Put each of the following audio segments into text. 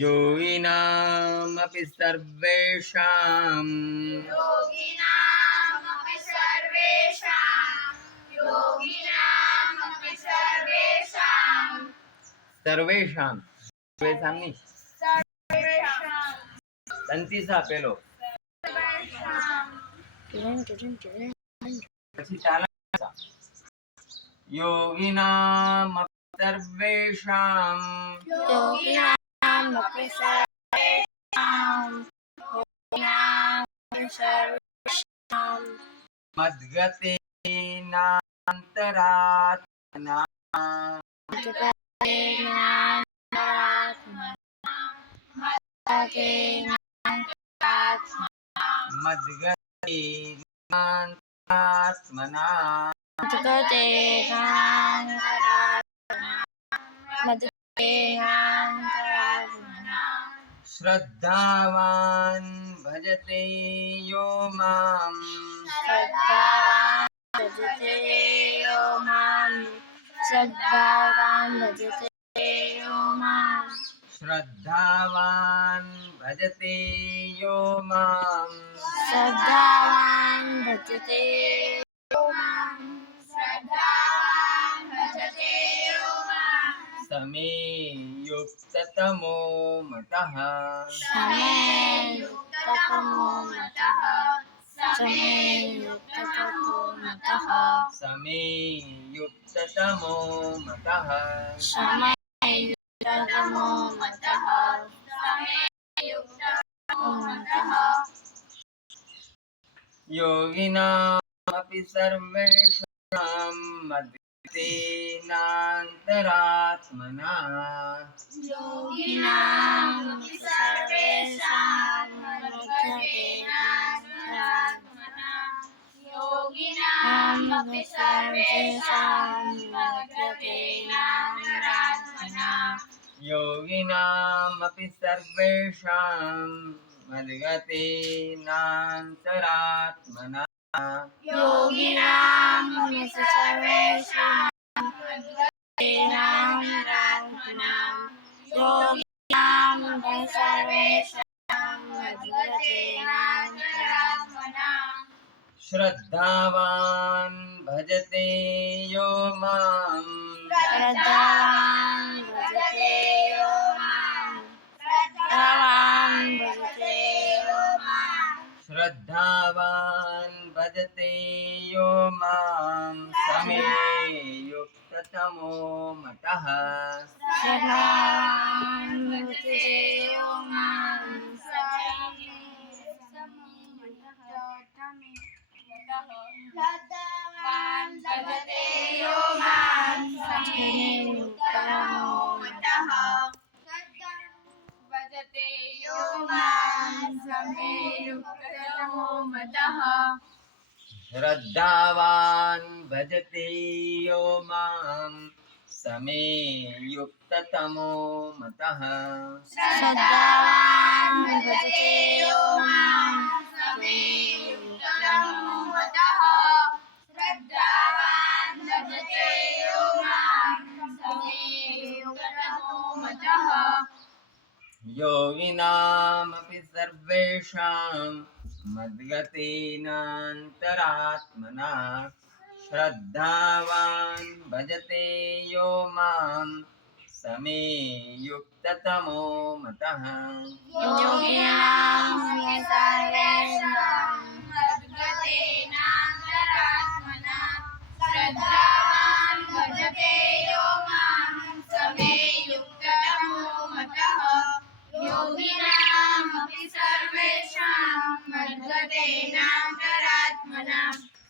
योगिनामपि सर्वेषां योगिनामपि सर्वेषां योगिनामपि सर्वेषां सर्वेषां सर्वेषां नहीं सर्वेषां तंतीसा पेलो પછી ચાલા योगिनामपि सर्वेषां योगिनामपि सर्वेषां योगिनामपि सर्वेषां मद्गतेनान्तरात्मना मद्गतेनान्तरात्मना श्रद्धावान् भजते यो माम् श्रद्धावान् भजते यो माम् समे युक्ततमो मतः समे युक्ततमो मतः योगिनामपि सर्वेषां मद्गतेनान्तरात्मना योगिनामपि सर्वेषां योगिनामपि सर्वेषां योगिनामपि सर्वेषां मद्गतेनान्तरात्मना योगिनामपि सर्वेषां श्रद्धावान् भजते यो माम् श्रद्धावान् भजते यो मां समे युक्ततमो मतः श्रद्धावान् भजते यो मां समे युक्ततमो मतः योगिनामपि सर्वेषां मद्गतेनान्तरात्मना श्रद्धावान् भजते यो मां समे युक्ततमो मतः योगिनामपि सर्वेषां मद्गतेनान्तरात्मना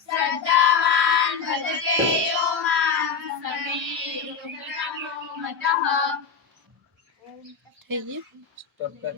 श्रद्धावान् भजते यो मां समे युक्ततमो मतः। स्टॉप कर